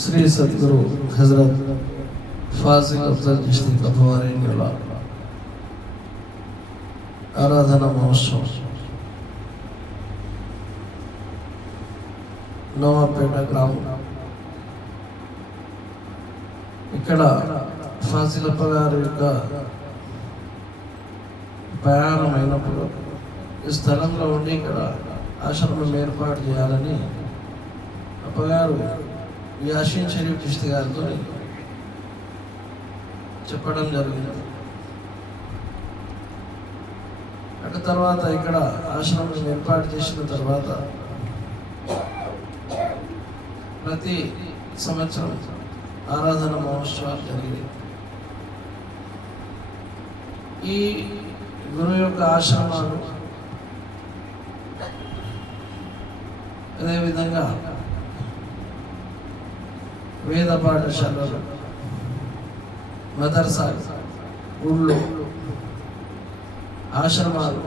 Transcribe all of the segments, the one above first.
శ్రీ సద్గురు హజరత్ ఫాజిల్ అఫ్జల్ చిశ్తి కఫవారేణ్యుల ఆరాధన మహోత్సవం నవాపేట గ్రామం. ఇక్కడ ఫాజిలప్ప గారి యొక్క ప్రయాణం అయినప్పుడు ఈ స్థలంలో ఉండి ఇక్కడ ఆశ్రమం ఏర్పాటు చేయాలని అప్పగారు యాషీన్ షరీఫ్ చిశ్తి గారితో చెప్పడం జరిగింది. అటు తర్వాత ఇక్కడ ఆశ్రమం ఏర్పాటు చేసిన తర్వాత ప్రతి సంవత్సరం ఆరాధన మహోత్సవాలు జరిగింది. ఈ గురువు యొక్క ఆశ్రమాలు అదేవిధంగా వేద పాఠశాలలు, మదర్సాలు, ఊళ్ళో ఆశ్రమాలు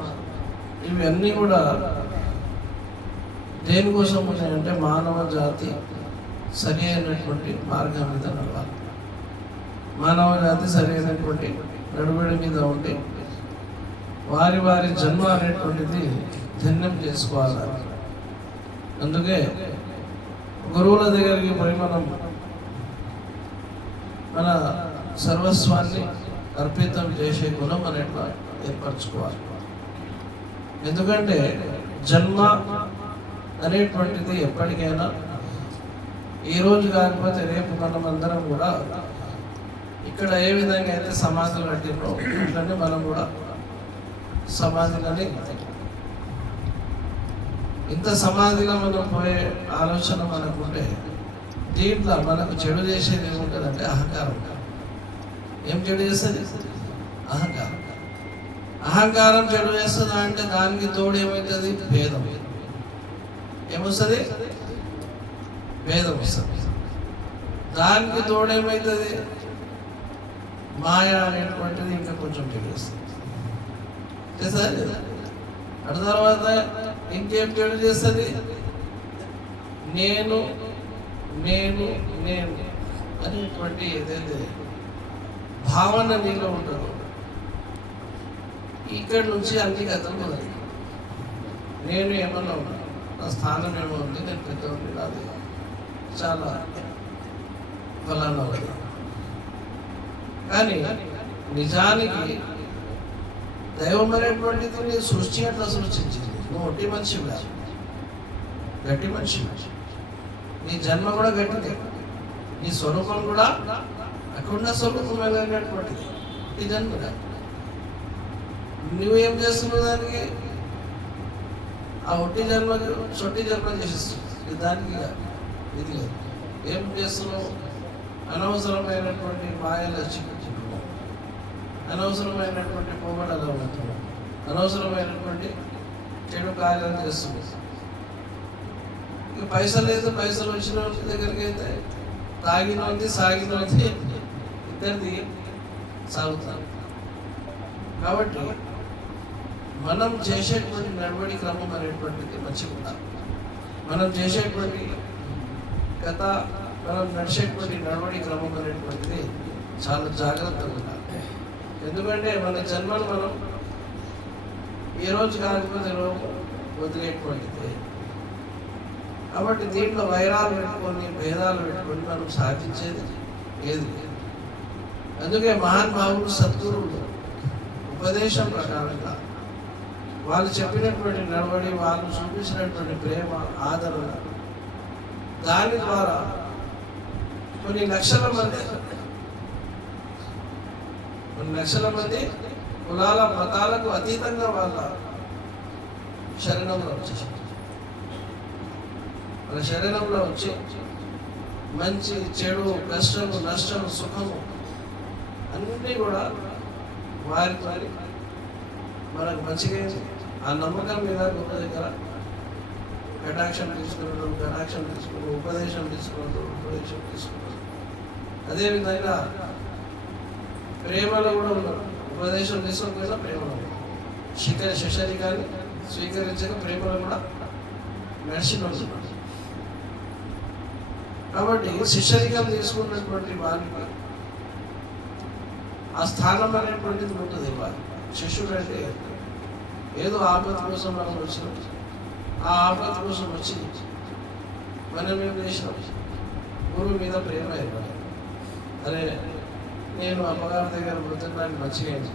ఇవన్నీ కూడా దేనికోసం ఉన్నాయంటే మానవ జాతి సరి అయినటువంటి మార్గం మీద నడవాలి, మానవ జాతి సరి అయినటువంటి నడుబడి మీద ఉండి వారి వారి జన్మ అనేటువంటిది ధన్యం చేసుకోవాలి. అందుకే గురువుల దగ్గరికి పోయి మనం మన సర్వస్వాన్ని అర్పితం చేసే గుణం అనేట్లా ఏర్పరచుకోవాలి. ఎందుకంటే జన్మ అనేటువంటిది ఎప్పటికైనా ఈ రోజు కాకపోతే రేపు మనం అందరం కూడా ఇక్కడ ఏ విధంగా అయితే సమాధులు కట్టినో అట్లనే మనం కూడా సమాధిలని ఇంత సమాధిగా మనం పోయే ఆలోచన మనకుంటే దీంట్లో మనకు చెడు చేసేది ఏముంటుందంటే అహంకారం. ఏం చెడు చేస్తుంది? అహంకారం. అహంకారం చెడు చేస్తుందా అంటే దానికి తోడు ఏమవుతుంది? భేదం. ఏమొస్తుంది? భేదం వస్తుంది. దానికి తోడు ఏమవుతుంది? మాయ అనేటువంటిది ఇంకా కొంచెం చెడు చేస్తుంది. అటు తర్వాత ఇంకేం చెడు చేస్తుంది? నేను నేను నేను అనేటువంటి ఏదైతే భావన నీలో ఉంటుందో ఇక్కడి నుంచి అన్ని కథలు మొదలు. నేను ఏమన్నా ఉన్నా, నా స్థానం ఏమో ఉంది, నేను పెద్ద ఉంది, నాది చాలా ఫలానా ఉంది. కానీ నిజానికి దైవం అనేటువంటిది నీ సృష్టి అట్లా సృష్టించింది. నువ్వు ఒట్టి మనిషి కాదు, గట్టి మనిషి. నీ జన్మ కూడా గట్టిదే, నీ స్వరూపం కూడా అక్కడ స్వరూపమైనటువంటిది. ఈ జన్మ నువ్వేం చేస్తున్నావు దానికి? ఆ ఒట్టి జన్మకి చొట్టి జన్మ చేసేస్తుంది. దానికి ఇది లేదు. ఏం చేస్తున్నావు? అనవసరమైనటువంటి మాయలు చిక్కుతున్నావు, అనవసరమైనటువంటి పొగడలు అవుతున్నావు, అనవసరమైనటువంటి చెడు కార్యాలు చేస్తున్నావు. ఇక పైసలు లేదు, పైసలు వచ్చిన వాళ్ళ దగ్గరికి అయితే తాగినోంది సాగినోంది ఇద్దరిది సాగుతారు. కాబట్టి మనం చేసేటువంటి నడవడి క్రమం అనేటువంటిది మంచిగా ఉండాలి. మనం చేసేటువంటి కథ, మనం నడిచేటువంటి నడవడి క్రమం అనేటువంటిది చాలా జాగ్రత్తగా ఉండాలి. ఎందుకంటే మన జన్మను మనం ఏ రోజు కాకపోతే వదిలేటువంటిది. కాబట్టి దీంట్లో వైరాలు పెట్టుకొని భేదాలు పెట్టుకొని మనం సాధించేది ఏది లేదు. అందుకే మహానుభావులు సద్గురువులు ఉపదేశం ప్రకారంగా వాళ్ళు చెప్పినటువంటి నడవడి, వాళ్ళు చూపించినటువంటి ప్రేమ, ఆదరణ, దాని ద్వారా కొన్ని లక్షల మంది కులాల మతాలకు అతీతంగా వాళ్ళ శరణంలో వచ్చేసారు. వాళ్ళ శరీరంలో వచ్చి మంచి చెడు, కష్టము, నష్టము, సుఖము అన్నీ కూడా వారితో మనకు మంచిగా ఆ నమ్మకం మీద గురువు దగ్గర కటాక్షం తీసుకున్నాడు, ఉపదేశం తీసుకున్నాడు. అదేవిధంగా ప్రేమలో కూడా ఉన్నారు. ఉపదేశం తీసుకోకపోయినా ప్రేమలో శరీరాన్ని స్వీకరించక ప్రేమలో కూడా నడిచిన. కాబట్టి శిష్యరికం తీసుకున్నటువంటి వారికి ఆ స్థానం అనేటువంటిది ఉంటుంది. వారి శిష్యుడు అంటే ఏదో ఆపద కోసం మనం వచ్చినాం, ఆ ఆపద కోసం వచ్చి మనం ఏం చేసినాం, గురువు మీద ప్రేమ ఏర్పడాలి. అరే నేను అమ్మగారి దగ్గర మృతడానికి మంచిగా అయింది,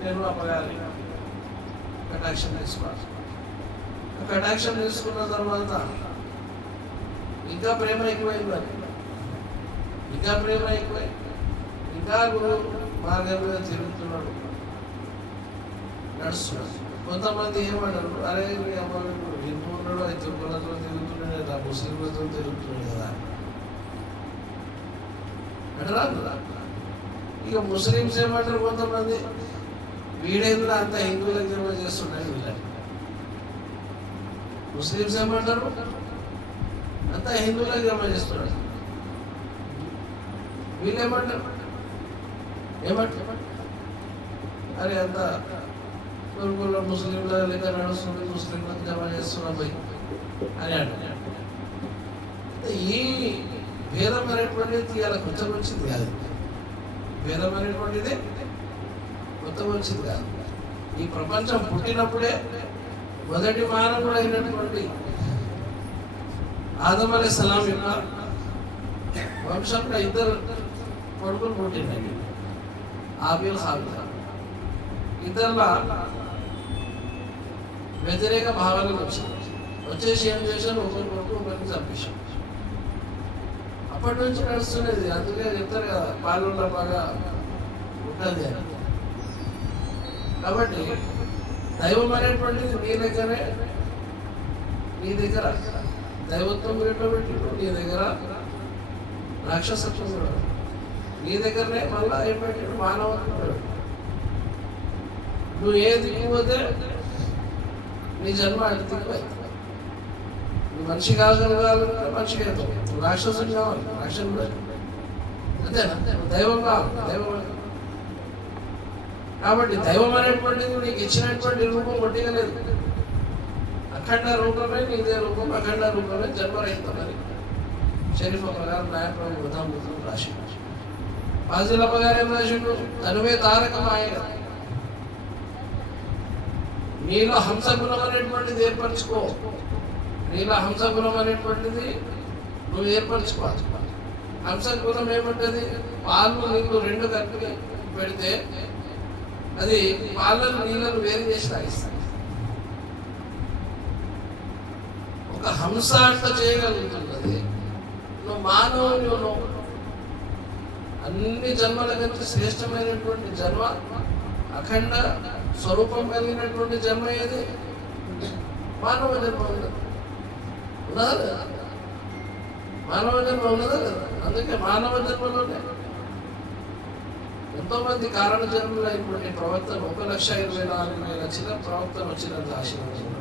నేను అమ్మగారి కటాక్షం తీసుకోవాలి. కటాక్షం తీసుకున్న తర్వాత ఇంకా ప్రేమ ఎక్కువైంది, ఇంకా ప్రేమ ఎక్కువై ఇంకా గురువు మార్గం మీద తిరుగుతున్నాడు, నడుస్తున్నాడు. కొంతమంది ఏమంటారు, అరే మీ అమ్మ హిందూ ఉన్నాడు, అది తిరుపతిలో తిరుగుతున్నాడు కదా, ముస్లింలతో తిరుగుతున్నాడు కదా అంటారా. ఇక ముస్లిమ్స్ ఏమంటారు కొంతమంది, వీడేందులో అంత హిందువులకు జన్మ చేస్తున్నాడు వీళ్ళని. ముస్లిమ్స్ ఏమంటారు, అంతా హిందువులకు జన్మ చేస్తున్నాడు. వీళ్ళేమంటారు, ఏమంటారు, అరే అంత గురుకుల ముస్లింల లెక్క నడుస్తుంది, ముస్లింలకు జమ చేస్తున్నాం పోయి అని అంటారు. ఈ భేదం అనేటువంటిది ఇలా కొత్తగా వచ్చింది కాదు, భేదం అనేటువంటిది కొత్తగా వచ్చింది కాదు. ఈ ప్రపంచం పుట్టినప్పుడే మొదటి మానవుడు అయినటువంటి ఆదం అలైహిస్సలాం యొక్క వంశంలో ఇద్దరు కొడుకులు పుట్టినాయి, ఆబిల్ హాబిల్. ఇద్దరులా వ్యతిరేక భావాలు వచ్చేసి ఏం చేశాను, ఒకరి కొడుకు ఒకరిని చంపేశాం. అప్పటి నుంచి నడుస్తున్నది. అందుకే చెప్తారు కదా, పాలల్లో బాగా ఉంటుంది అని. కాబట్టి దైవం అనేటువంటిది నీ దగ్గరే, నీ దగ్గర దైవత్వం పెట్టబెట్టిండు, నీ దగ్గర రాక్షసత్వం కూడా నీ దగ్గరనే, మళ్ళా ఏం పెట్టిండు, మానవత్వం పెట్టిండు. నువ్వు ఏ దిక్కు పోతే నీ జన్మ అటు దిక్కు అవుతుంది. నువ్వు మనిషి కాగలగాలంటే మనిషిగా అవుతావు, నువ్వు రాక్షసుని కావాలి, రాక్షసుడు అంతేనా, దైవం కావాలి, దైవం. కాబట్టి దైవం అనేటువంటిది నీకు ఇచ్చినటువంటి రూపం ఒట్టిగా లేదు, అఖండ రూపమే నీదే రూపం, అఖండ రూపమే జన్మరహితమని షరీఫ్ ప్రకారం నాయకుడు ఉదాహరణ రాసి ఫాజిలప్ప గారు ఏం రాసిండు, తనువే తారకమాయ, నీలో హంసగుణం అనేటువంటిది ఏర్పరచుకో, నీలో హంసగుణం అనేటువంటిది నువ్వు ఏర్పరచుకోవాలి. హంసగుణం ఏమంటుంది, పాలు నీళ్ళు రెండు కలిపి పెడితే అది పాలను నీళ్ళను వేరు చేసి తాగిస్తాయి. ఒక హంస అంట చేయగలుగుతున్నది, నువ్వు మానవుని, నువ్వు అన్ని జన్మల కంటే శ్రేష్టమైనటువంటి జన్మ, అఖండ స్వరూపం కలిగినటువంటి జన్మ ఏది, మానవ జన్మ ఉన్నది, ఉన్నదా లేదా, మానవ జన్మ ఉన్నదా లేదా. అందుకే మానవ జన్మలోనే ఎంతోమంది కారణ జన్మలు అయినటువంటి ప్రవర్తన 1,24,000 చిన్న ప్రవర్తన వచ్చినంత ఆశీర్వాదం.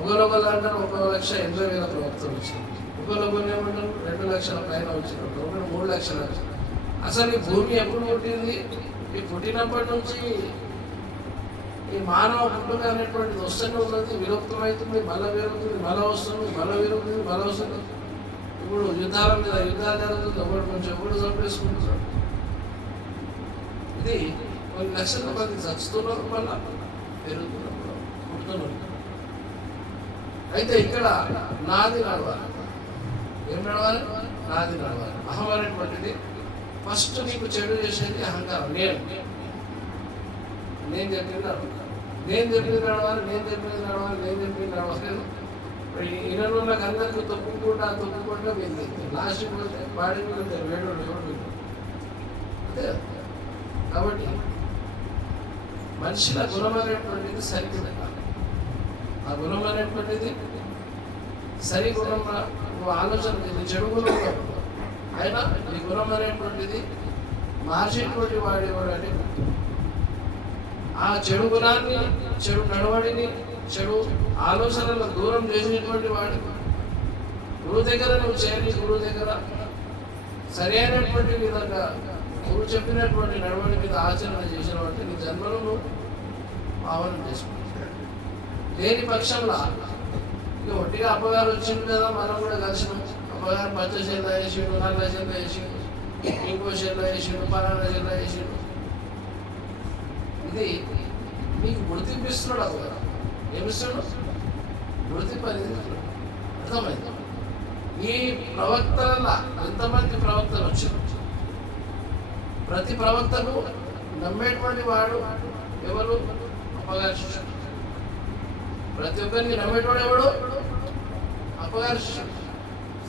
ఒకరు అంటారు 1,80,000 ప్రవర్తన వచ్చింది, ఒకరు ఏమంటారు 2 లక్షల పైన వచ్చినట్టు, ఒకరు 3 లక్షలు. అసలు ఈ భూమి ఎప్పుడు పుట్టింది, ఈ పుట్టినప్పటి నుంచి ఈ మానవ పుట్టుక అనేటువంటిది వస్తూనే ఉన్నది, విరక్తం అవుతుంది, మళ్ళీ విరుగుతుంది, మళ్ళీ వస్తుంది, మళ్ళీ విరుగుతుంది, మళ్ళీ వస్తుంది. ఇప్పుడు యుద్ధాల మీద యుద్ధాలు జరుగుతుంది, ఒకటి కొంచెం ఒకటి చంపేసుకుంటున్నాడు. ఇది కొన్ని లక్షల మంది చచ్చుతున్నారు, మళ్ళా పెరుగుతున్నప్పుడు పుట్టుతున్నారు. అయితే ఇక్కడ నాది నడవాలి, ఏం నడవాలి, నాది నడవాలి. అహం అనేటువంటిది ఫస్ట్ నీకు చెడు చేసేది అహంకారం. నేను చెప్పింది నడవాలి, నేను చెప్పింది నడవాలి, నేను చెప్పింది నడవాలి, నేను చెప్పింది నడవాలి. ఇళ్ళలో నాకు అందరికీ తొక్కుకుంటా వెళ్ళి లాస్ట్ పోతే బాడీ మీద వేడు అంతే. కాబట్టి మనిషిల గుణం అనేటువంటిది సరిగ్గా, ఆ గుణం అనేటువంటిది సరి గుణంగా నువ్వు ఆలోచన చేసి చెడు గుణంలో అయినా ఈ గుణం అనేటువంటిది మార్చేటువంటి వాడేవాడని, ఆ చెడు గుణాన్ని, చెడు నడవడిని, చెడు ఆలోచనలను దూరం చేసినటువంటి వాడు గురువు దగ్గర నువ్వు చేరి, గురువు దగ్గర సరి అయినటువంటి విధంగా గురువు చెప్పినటువంటి నడవడి మీద ఆచరణ చేసిన వాటి నీ జన్మను నువ్వు పావనం చేసుకుంటాడు. లేని పక్షంలో ఇక ఒట్టిగా అప్పగారు వచ్చింది కదా మనం కూడా కలిసినాం, అప్పగారు పచ్చ చేతిలో వేసిండు, నల్ల చేతిలో వేసిండు, ఇంకో చేతిలో వేసిండు, పలానా చేతిలో వేసిండు. ఇది మీకు గుర్తింపు ఇస్తున్నాడు. అప్పగారు ఏమిస్తున్నాడు? గుర్తింపు అనేది అర్థమైంది. ఈ ప్రవక్తల ఎంతమంది ప్రవక్తలు వచ్చారు? ప్రతి ప్రవక్తను నమ్మేటువంటి వాడు ఎవరు? అప్పగారి శిష్యుడు. ప్రతి ఒక్కరిని నమ్మేటోడు ఎవడు? అప్పగారి శిష్యుడు.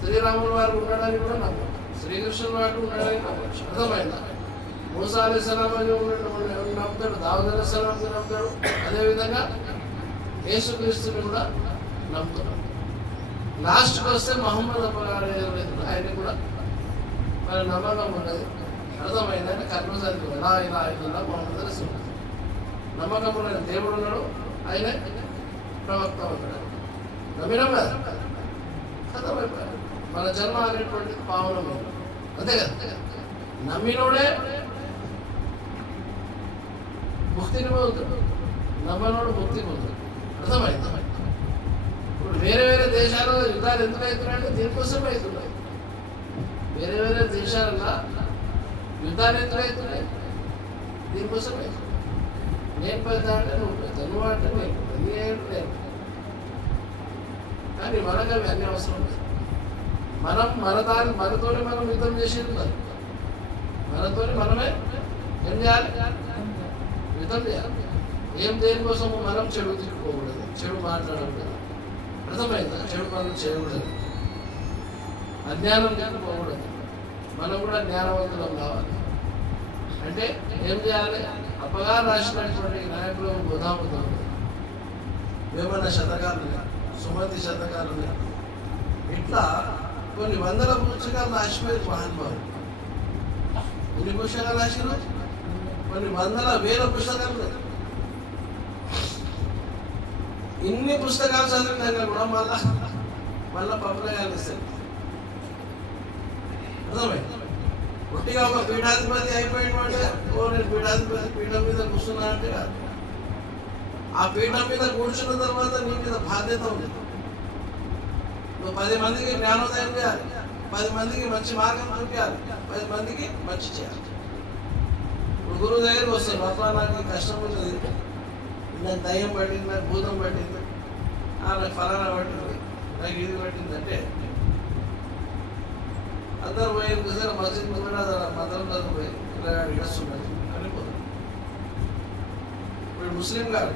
శ్రీరాముల వారు ఉండడానికి కూడా నమ్మచ్చు, శ్రీకృష్ణుల వారు ఉండడానికి నమ్మచ్చు. అర్థమైందా? మూసా అలైహిస్సలాం నమ్ముతాడు, దావూద్ అలైహిస్సలాం నమ్ముతాడు, అదేవిధంగా యేసుక్రీస్తుని కూడా నమ్ముతున్నాడు. లాస్ట్కి వస్తే మహమ్మద్ అప్పగారు ఆయన కూడా మన నమ్మకం ఉన్నది. అర్థమైందని కర్మసారి ఎలా ఇలా ఇలా మహమ్మద్ రసూలుల్లాహ్ నమ్మకం ఉన్నది. దేవుడు ఉన్నాడు, ఆయనే ప్రవక్త ఉన్నాడు. నమ్మినాం కదా, అర్థమైపోయాడు. మన జన్మ అనేటువంటి పావనమే, అంతే కదా. నమ్మినోడే ముక్తిని పొందుతాడు, నమ్మనోడు ముక్తి పొందుతాడు. అర్థమైంది. ఇప్పుడు వేరే వేరే దేశాల్లో యుద్ధాలు ఎందుకు అవుతున్నాయంటే దీనికోసం అవుతున్నాయి. వేరే వేరే దేశాలలో యుద్ధాలు ఎందుకు అవుతున్నాయి? దీనికోసం అవుతున్నాయి. నేను పెద్ద అంటే నువ్వు పెద్ద, నువ్వు అంటే నేను పెద్ద, నీ ఏంటి నేను. కానీ మనకు అవి అన్ని అవసరం లేదు. మనతోనే మనం యుద్ధం చేసేది కాదు. మనతోనే మనమే ఏం చేయాలి? యుద్ధం చేయాలి. దేనికోసము? మనం చెడు తిట్టుకోకూడదు, చెడు మాట్లాడకూడదు. అర్థమైందా? చెడు పనులు చేయకూడదు, అజ్ఞానం తిట్టుకోకూడదు. మనం కూడా జ్ఞానవంతులం కావాలి. అంటే ఏం చేయాలి? అప్పగా రాసినటువంటి నాయకులు గోదాముద్దాం, వేమన శతకాలు, సుమతి శతకాలు, ఇట్లా కొన్ని వందల పుస్తకాలు రాసిపోయారు మహానుభావులు. ఎన్ని పుస్తకాలు రాసిరు? కొన్ని వందల వేల పుస్తకాలు. ఇన్ని పుస్తకాలు చదివినాక కూడా మళ్ళా పప్పులగాలు ఇస్తారు. అర్థమైంది? ఒట్టిగా ఒక పీఠాధిపతి అయిపోయిన వాడే ఓ నేను పీఠాధిపతి పీఠం మీద కూర్చున్నా అంటే కాదు. ఆ పీఠం మీద కూర్చున్న తర్వాత నీ మీద బాధ్యత ఉంది. నువ్వు 10 మందికి జ్ఞానోదయం చేయాలి, 10 మందికి మంచి మార్గం చూపించాలి, 10 మందికి మంచి చేయాలి. ఇప్పుడు గురువు దగ్గరికి వస్తారు, అట్లా నాకు కష్టం ఉంటుంది, నాకు దయ్యం పట్టింది, నాకు భూతం పట్టింది, నాకు ఫలానా పట్టింది, నాకు ఇది పట్టింది అంటే అందరూ పోయి చూసారు మసీద్ కూడా మతం చదువుపోయి ఇలా అడిగేస్తున్నారు అనిపోతుంది. ఇప్పుడు ముస్లిం గారు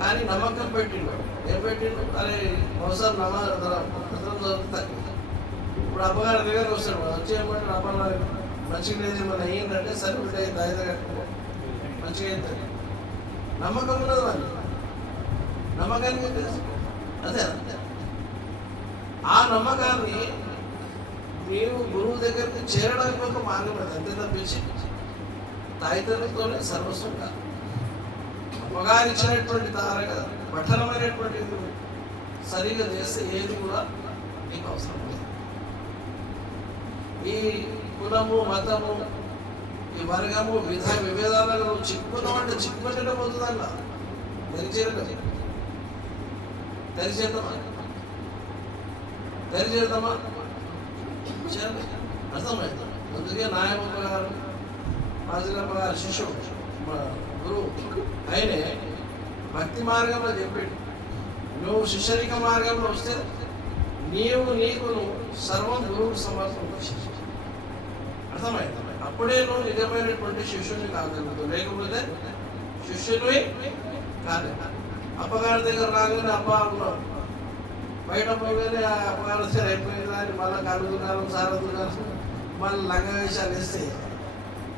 కానీ నమ్మకం పెట్టిండు. ఏం పెట్టిండు? అరే అవసరం మతం చదువుతారు. ఇప్పుడు అప్పగారి దగ్గర వస్తాడు, వచ్చి ఏమంటాడు? అప్పగారు మంచిగా లేదు, ఏమన్నా అయ్యిందంటే సరే ఉంటే దాయిదా కట్టుకో, మంచిగా అవుతుంది. నమ్మకం ఉన్నది వాళ్ళు, నమ్మకానికి తెలుసు. అదే ఆ నమ్మకాన్ని నీవు గురువు దగ్గరికి చేరడానికి ఒక మార్గం అది, అంతే తప్పించి తాయితలతోనే సర్వస్వం కాదు. అమ్మగారు ఇచ్చినటువంటి తారక పఠనమైనటువంటి సరిగా చేస్తే ఏది కూడా నీకు అవసరం లేదు. ఈ కులము, మతము, ఈ వర్గము, విభేదాలలో చిక్కుకున్నాం అంటే చిక్కుపట్టడం పోతుందన్న తెరిచేద్దామా అర్థమైంది. అందుకే నాయకప్ప గారు, మాజిలప్ప గారు శిష్యుడు, మా గురువు, ఆయనే భక్తి మార్గంలో చెప్పాడు, నువ్వు శిష్యరిక మార్గంలో వస్తే నీకు సర్వం గురువుకు సమర్పణ చేసి. అర్థమైంది? అప్పుడే నువ్వు నిజమైనటువంటి శిష్యుని కాగలుగుతావు, లేకపోతే శిష్యుని కాదు. అప్పగారి దగ్గర రాగానే అప్ప అనుకున్నావు, బయట పోగానే అప్పగారు సరే అయిపోయింది అని మళ్ళీ కలుగుతున్నారు, సారదున్నారు, మళ్ళీ లంగ వేషాలు వేస్తే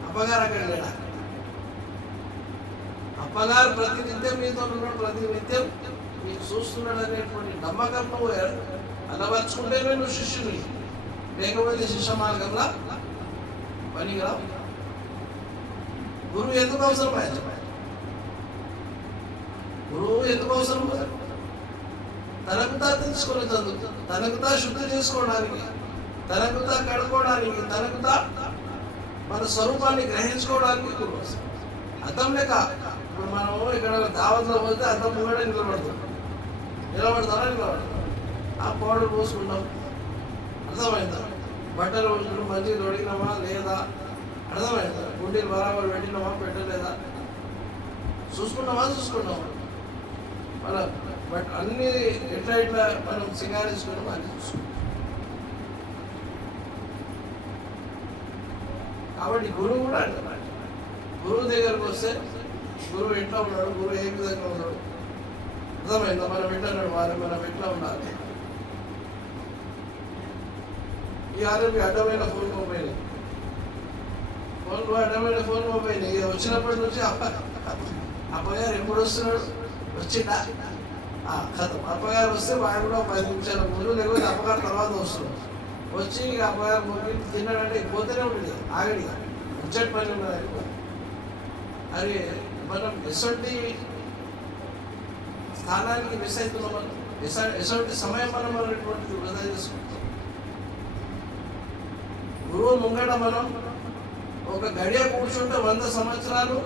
అప్పగారు అక్కడ లేడా? అప్పగారు ప్రతినిత్యం మీతో ఉన్నాడు, ప్రతినిత్యం మీకు చూస్తున్నాడు అనేటువంటి నమ్మకం నువ్వు అలవర్చుకుంటేనే నువ్వు శిష్యుని, లేకపోతే శిష్య మార్గంలో పనికిరా. గురువు ఎందుకు అవసరం? గురువు ఎందుకు అవసరం? తనకుతా తెలుసుకుని చదువు, తనకుతా శుద్ధి చేసుకోవడానికి, తనకుతా కడుక్కోవడానికి, తనకుతా మన స్వరూపాన్ని గ్రహించుకోవడానికి గురువు అవసరం. అర్థం లేక ఇప్పుడు మనము ఇక్కడ దావత్లో పోతే అర్థం కూడా నిలబడతాం, నిలబడతాం. ఆ పౌడర్ పోసుకుంటాం, అర్థమైందా? బట్టలు మంచిగా తొడిగినామా లేదా, అర్థమైందా? గుండీలు బరాబర్ పెట్టినామా పెట్టలేదా, చూసుకున్నామా మన బట్ అన్ని ఎట్లా మనం సింగారించుకున్నామో అన్ని చూసుకున్నాం. కాబట్టి గురువు కూడా అంటున్నాడు, గురువు దగ్గరకు వస్తే గురువు ఎట్లా ఉన్నాడు, గురువు ఏ విధంగా ఉన్నాడు, అర్థమైందా? మనం ఎట్లా నడవాలి, మనం ఎట్లా ఉండాలి. ఈ ఆరోగ్య అడ్డమైన ఫోన్ మొబైల్ ఇక వచ్చినప్పటి నుంచి అప్పగారు ఎప్పుడు వస్తున్నాడు, వచ్చిందా కథం. అప్పగారు వస్తే వాడు కూడా 10 నిమిషాల ముందు, లేకపోతే అప్పగారు తర్వాత వస్తున్నాడు. వచ్చి ఇక అప్పగారు మొబైల్ తిన్నాడంటే పోతేనే ఉంటుంది, ఆగడి ముచ్చటి పని ఉన్నది. అది మనం ఎటువంటి స్థానానికి మిస్ అవుతున్నాం, మనం ఎటువంటి సమయం మనం అనేటువంటిది వృధా చేసుకుంటాం. గురువు ముంగట మనం ఒక గడియ కూర్చుంటే 100 సంవత్సరాలు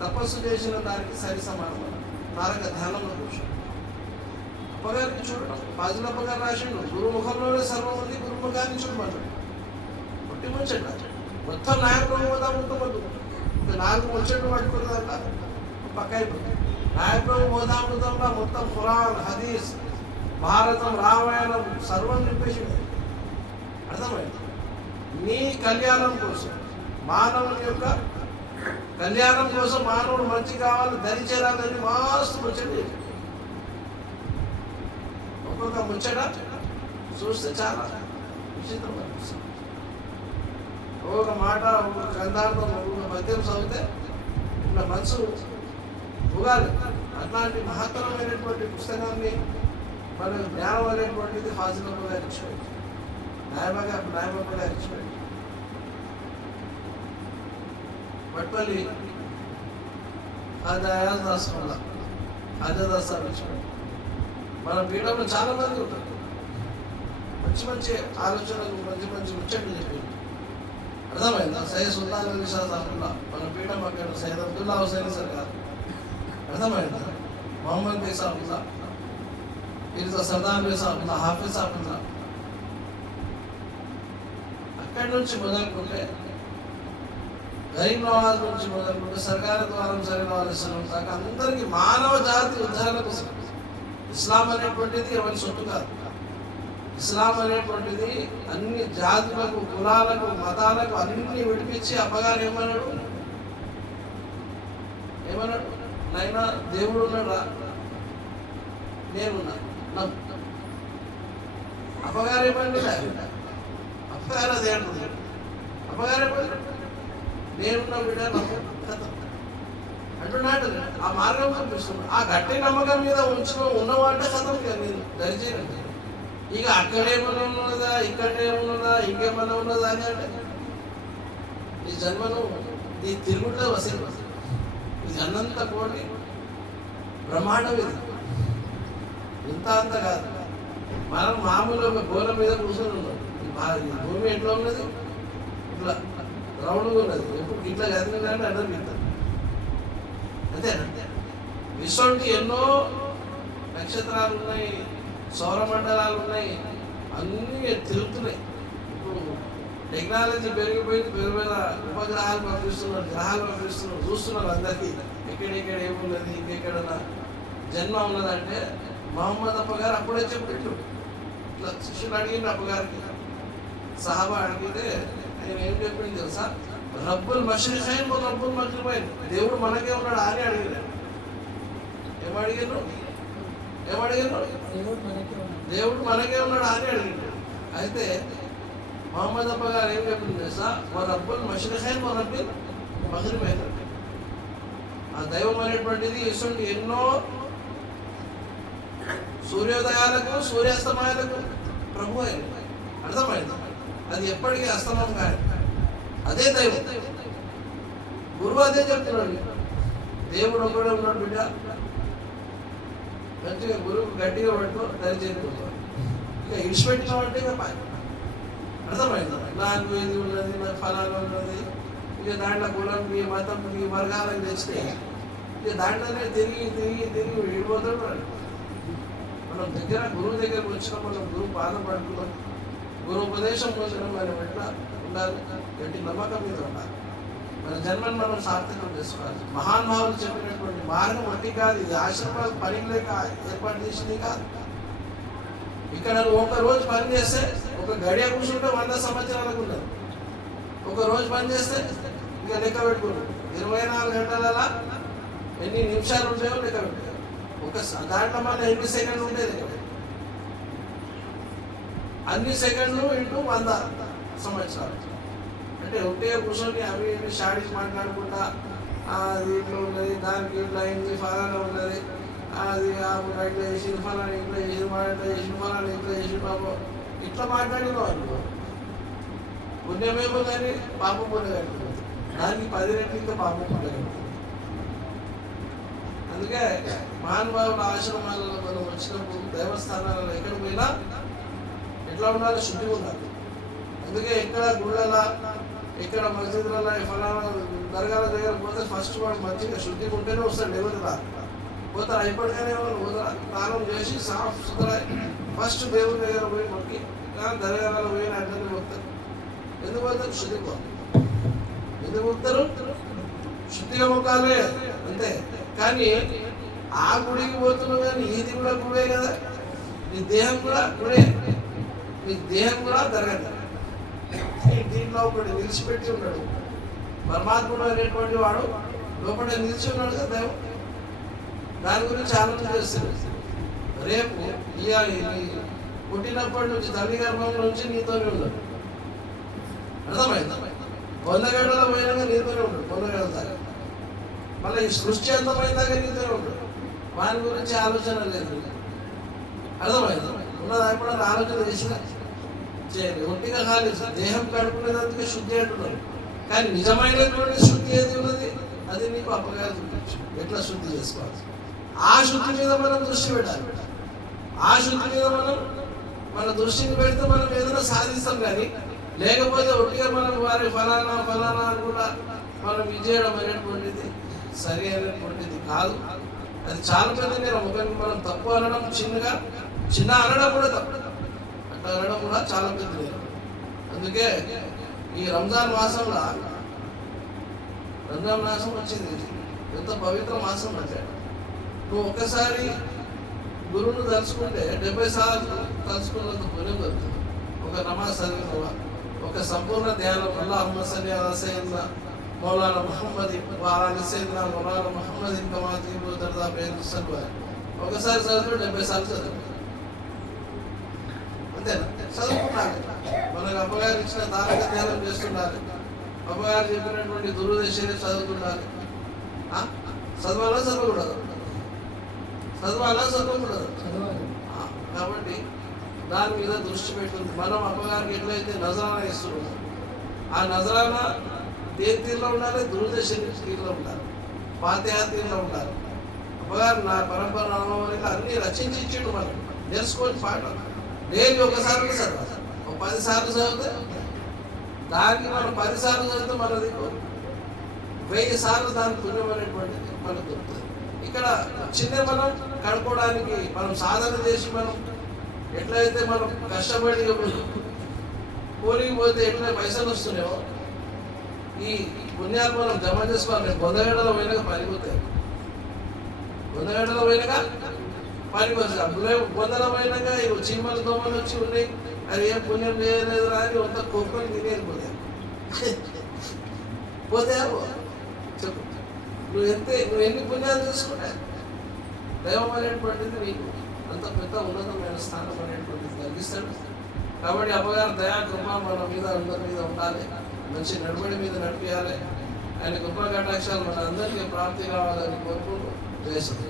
తపస్సు చేసిన దానికి సరి సమానం. తారక ధ్యానంలో కూర్చోండి. అప్పగారికి చూడడం పాజులప్పగారు రాసిండు, గురుముఖంలోనే సర్వం ఉంది, గురుముఖాన్ని చూడమన్నాడు. పుట్టి ముచ్చట మొత్తం నాయకుడు పోదా ఉంటుంది, 4 ముచ్చట్లు పట్టుకుంటుందంట పక్క అయిపోతుంది. నాయకుడు బోధామృతంలో మొత్తం ఖురాన్, హదీస్, భారతం, రామాయణం సర్వం నింపేసింది. అర్థమైంది? నీ కళ్యాణం కోసం, మానవుని యొక్క కళ్యాణం కోసం, మానవుడు మంచి కావాలి, ధరించేరాలని మస్తు ముచ్చట. ఒక్కొక్క ముచ్చట చూస్తే చాలా విచిత్రం అనిపిస్తుంది. ఒక్కొక్క మాట, ఒక్కొక్క గ్రంథార్థం, ఒక్కొక్క పద్యం చదివితే ఇట్లా మనసు ఉగాలి. అట్లాంటి మహత్తరమైనటువంటి పుస్తకాన్ని మనకు జ్ఞానం అనేటువంటిది ఫాజిలప్ప గారు ఇచ్చిపోయింది, న్యాయమప్ప గారు ఇచ్చిపోయింది. పట్పల్లి దాసుకోవాల అజదాస్తాను ఇచ్చిపోయింది. మన పీఠంలో చాలా మంది ఉంటారు, మంచి ఆలోచనలు, మంచి ముచ్చట్లు చెప్పింది. అర్థమైందా? సయ్యద్ సుల్తాన్ అలీ షా సాహుల్లా మన పీఠం అక్కడ సయ్యద్ అబ్దుల్లా హుసైన్ సార్ గారు, అర్థమైందా? మొహమ్మద్ బై సాహుల్లా, మిర్జా సర్దార్ బై సాహుల్లా, హాఫిజ్ సాహుల్లా, అక్కడి నుంచి మొదలుకుంటే గరీబ్ నవాజ్ నుంచి మొదలుకుంటే సర్కార ద్వారం సరైన దాకా అందరికీ మానవ జాతి ఉద్ధరణ కోసం. ఇస్లాం అనేటువంటిది ఎవరి సొత్తు కాదు. ఇస్లాం అనేటువంటిది అన్ని జాతులకు, కులాలకు, మతాలకు అన్ని విడిపించి అప్పగారు ఏమన్నాడు, నైనా దేవుడు ఉన్నాడా, నేనున్నా. అప్పగారు ఏమండి, అప్పగారు అదే అంటుంది. అప్పగారు ఏమండి, నేనున్నా బిడ్డ అంటున్నాడు. ఆ మార్గం చూపిస్తున్నాడు. ఆ గట్టి నమ్మకం మీద ఉన్నవాంటే కథం నేను దరిచేయండి. ఇక అక్కడేమన్నా ఉన్నదా, ఇక్కడేమన్నదా, ఇంకేమన్నా ఉన్నదా అని అంటే ఈ జన్మను నీ తిరుగుట వసలు. ఇది అన్నంత కోటి బ్రహ్మాండం. ఇది ఇంత అంత కాదు. మనం మామూలుగా గోడ మీద కూర్చొని ఉన్నాం. ఈ భూమి ఎట్లా ఉన్నది, ఇట్లా రౌండ్గా ఉన్నది. ఎప్పుడు ఇట్లా కదిలిందంటే అర్థం ఇద్దాం అంతేనంటే. విశ్వంకి ఎన్నో నక్షత్రాలు ఉన్నాయి, సౌరమండలాలు ఉన్నాయి, అన్నీ తిరుగుతున్నాయి. ఇప్పుడు టెక్నాలజీ పెరిగిపోయింది, పెరిగిపోయిన ఉపగ్రహాలు పంపిస్తున్నారు, గ్రహాలు పంపిస్తున్నారు, చూస్తున్నారు అందరికీ ఎక్కడెక్కడ ఏమున్నది, ఇంకెక్కడన్నా జన్మ ఉన్నదంటే. మహమ్మద్ అప్పగారు అప్పుడే చెప్పిండు. ఇట్లా శిష్యులు అడిగిండు అప్పగారికి, సహాబా అడిగితే ఆయన ఏం చెప్పింది తెలుసా, రబ్బుల్ మష్రిఖైన్ రబ్బుల్ మగ్రిబైన్, దేవుడు మనకే ఉన్నాడు అని అడిగారు. ఏమడిగారు? దేవుడు మనకే ఉన్నాడు అని అడిగారు. అయితే మహమ్మద్ అప్ప గారు ఏం చెప్పింది తెలుసా, రబ్బుల్ మష్రిఖైన్ రబ్బుల్ మగ్రిబైన్. ఆ దైవం అనేటువంటిది ఇటువంటి ఎన్నో సూర్యోదయాలకు, సూర్యాస్తమయాలకు ప్రభు అయింది. అర్థమైంది? అది ఎప్పటికీ అస్తమం కాదు, అదే దైవం. గురువు అదే చెప్తున్నాడు, దేవుడు ఒకడే ఉన్నాడు బిడ్డ, మంచిగా గురువు గట్టిగా పట్టుకో, దరి చేరుకుంటాడు. ఇక ఇడిచిపెట్టినామంటే ఇక అర్థమైందా, నాకు ఏది ఉన్నది, నాకు ఫలానా ఉన్నది, ఇక దాంట్లో కులం, మీ మతం, మీ వర్గాలకు తెచ్చితే ఇక దాంట్లోనే తిరిగి విడిపోతాడు. మనం గురువు దగ్గరకు వచ్చినాం, మనం గురువు పాదం పడుతున్నాం, గురు ఉపదేశం కోసం మనం ఎట్లా ఉండాలి, ఎట్టి నమ్మకం మీద ఉండాలి. మన జన్మను మనం సార్థకం చేసుకోవాలి. మహానుభావులు చెప్పినటువంటి మార్గం ఒట్టి కాదు, ఇది ఆశ్రమాలు పని లేక ఏర్పాటు చేసింది కాదు. ఇక్కడ ఒక రోజు పని చేస్తే ఒక గడియ కూర్చుంటే 100 సంవత్సరాలకు ఉన్నది. ఒక రోజు పని చేస్తే ఇక లెక్క పెట్టుకోండి, 24 గంటల ఎన్ని నిమిషాలు ఉంటాయో లెక్క పెట్టారు. ఒక దాంట్లో మన ఎన్ని సెకండ్లు ఉంటాయి లెక్క పెట్టారు. అన్ని సెకండ్లు ఇంటూ 100 సంవత్సరాలు అంటే ఉంటే కూర్చొని అవి ఇవి షాడీస్ మాట్లాడుకుంటా అది ఇట్లా ఉన్నది, దానికి ఇట్లా అయింది, ఫలానా ఉన్నది, అది ఇట్లా చేసింది, ఫలానా ఇట్లా చేసింది, మా ఇట్లా చేసింది, ఫలానా ఇట్లా చేసింది, పాపం ఇట్లా మాట్లాడినావు అనుకో పుణ్యమేమో కానీ పాపం పుణ్య కట్టుకుంటుంది. దానికి 10 రెట్లు ఇంకా పాపం పుణ్య కట్టుకుంటుంది. అందుకే మహానుభావుల ఆశ్రమాలలో మనం వచ్చినప్పుడు దేవస్థానాలలో ఎక్కడికి పోయినా ఎట్లా ఉండాలి, శుద్ధిగా ఉండాలి. అందుకే ఎక్కడ గుళ్ళ ఇక్కడ మసీదులలో ఫలానా దర్గాల దగ్గర పోతే ఫస్ట్ వాడు మంచిగా శుద్ధిగా ఉంటేనే వస్తాడు, ఎవరు రా పోతారు. అయిపోయిగానే స్నానం చేసి సాఫ్ సుతరా ఫస్ట్ దేవుని దగ్గర పోయి మొక్కి దర్గాలలో పోయిన అడ్డని పోతారు. ఎందుకు పోతారు? శుద్ధిగా పోతారు. ఎందుకు పోతారు? శుద్ధిగా మొక్కాలే అంతే. కానీ ఆ గుడికి పోతున్నావు కానీ ఇది కూడా గుడే కదా, నీ దేహం కూడా గుడే, నీ దేహం కూడా దరగదు. దీంట్లో ఒకటి నిలిచిపెట్టి ఉన్నాడు పరమాత్ముడు అనేటువంటి వాడు, లోపల నిలిచి ఉన్నాడు కదా దేవం. దాని గురించి ఆలోచన చేస్తాడు. రేపు ఇవాళ పుట్టినప్పటి నుంచి తల్లి గర్భం నుంచి నీతోనే ఉన్నాడు, అర్థమైందా? 100 గంటల పోయినాక నీతోనే ఉంటాడు, 100 గంటల దాకా. మళ్ళీ ఈ సృష్టి అంతమైందాక నీతోనే ఉంటాడు. వాని గురించి ఆలోచన లేదు, అర్థమైందా? ఉన్నది ఎప్పుడన్నా ఆలోచన చేసినా చేయాలి. ఒంటిగా ఖాళీ దేహం కడుపునేందుకు శుద్ధి అంటున్నారు. కానీ నిజమైనటువంటి శుద్ధి ఏది ఉన్నది, అది నీకు అపకారం చూపించు. ఎట్లా శుద్ధి చేసుకోవాలి, ఆ శుద్ధి మీద మనం దృష్టి పెట్టాలి. ఆ శుద్ధి మీద మన దృష్టిని పెడితే మనం ఏదైనా సాధిస్తాం. కానీ లేకపోతే ఒట్టిగా మనం వారి ఫలానా ఫలానా అనుకుంటా మనం విజయడం అనేటువంటిది సరి అయినటువంటిది కాదు. అది చాలా పెద్ద నేరం. ఒకరికి మనం తప్పు అనడం చిన్న అనడం కూడా తప్పు, అట్లా అనడం కూడా చాలా పెద్ద నేరం. అందుకే ఈ రంజాన్ మాసంలో రంజాన్ మాసం వచ్చింది, ఎంత పవిత్ర మాసం అంటే నువ్వు ఒక్కసారి గురువును తలుచుకుంటే 70 సార్లు తలుచుకున్నంత పుణ్యం దొరుకుతుంది. ఒక నమాజ్ చదివిన, ఒక సంపూర్ణ ధ్యానం అల్లాహుమ్మ సల్లి అలా సయ్యద్నా మౌలానా ముహమ్మద్ వారాలి సయ్యద్నా మౌలానా ముహమ్మద్ కమా తీరు దర్దా పేరు చదవాలి. ఒకసారి చదువుతూ 70 సార్లు చదువు, అంతేనా? చదువుకున్నాను. మనకు అమ్మగారు ఇచ్చిన తారక ధ్యానం చేస్తుండాలి, అమ్మగారు చెప్పినటువంటి దురుదశని చదువుతుండాలి. చదవాలా చదవకూడదు? చదవాలా చదవకూడదు? కాబట్టి దాని మీద దృష్టి పెట్టుకుంది. మనం అమ్మగారికి ఎట్లయితే నజరానా ఇస్తున్నామో ఆ నజరానా దేని తీరులో ఉండాలి, దురుదశని తీరులో ఉండాలి, ఫాతిహా తీరులో ఉండాలి. అమ్మగారు నా పరంపర నామవళిక అన్ని రచించి ఇచ్చిండు, మనం నేర్చుకొని పాట డైలీ ఒకసారి చదవాలి. 10 సార్లు చదివితే దానికి మనం 10 సార్లు చదివితే మనది 1000 సార్లు దాని పుణ్యం అనేటువంటిది మనకు దొరుకుతుంది. ఇక్కడ చిన్న మనం కనుక్కోవడానికి మనం సాధన చేసి మనం ఎట్లయితే మనం కష్టపడి కూలికి పోతే ఎట్లా పైసలు వస్తున్నాయో ఈ పుణ్యాలు మనం జమ చేసుకోవాలి. 100 గంటల పోయినాక పనిపోతాయి, 100 గంటల పోయినాక పనికి వస్తాయి. అప్పుడే 100 పోయినాక చీమలు దోమలు వచ్చి ఉన్నాయి, అది ఏం పుణ్యం చేయలేదు అని అంత కొనుక్కొని తినేసిపోతాయి. పోతే చెప్పు, నువ్వు ఎన్ని పుణ్యాలు చూసుకుంటే దైవం అనేటువంటిది నీకు అంత పెద్ద ఉన్నతమైన స్థానం అనేటువంటిది కలిగిస్తాడు. కాబట్టి అమ్మగారు దయా కృప మన మీద అందరి మీద ఉండాలి, మంచి నడవడి మీద నడిపించాలి. ఆయన కృపా కటాక్షాలు మన అందరికీ ప్రాప్తి కావాలని కోరుకుంటూ జయ శ్రీ.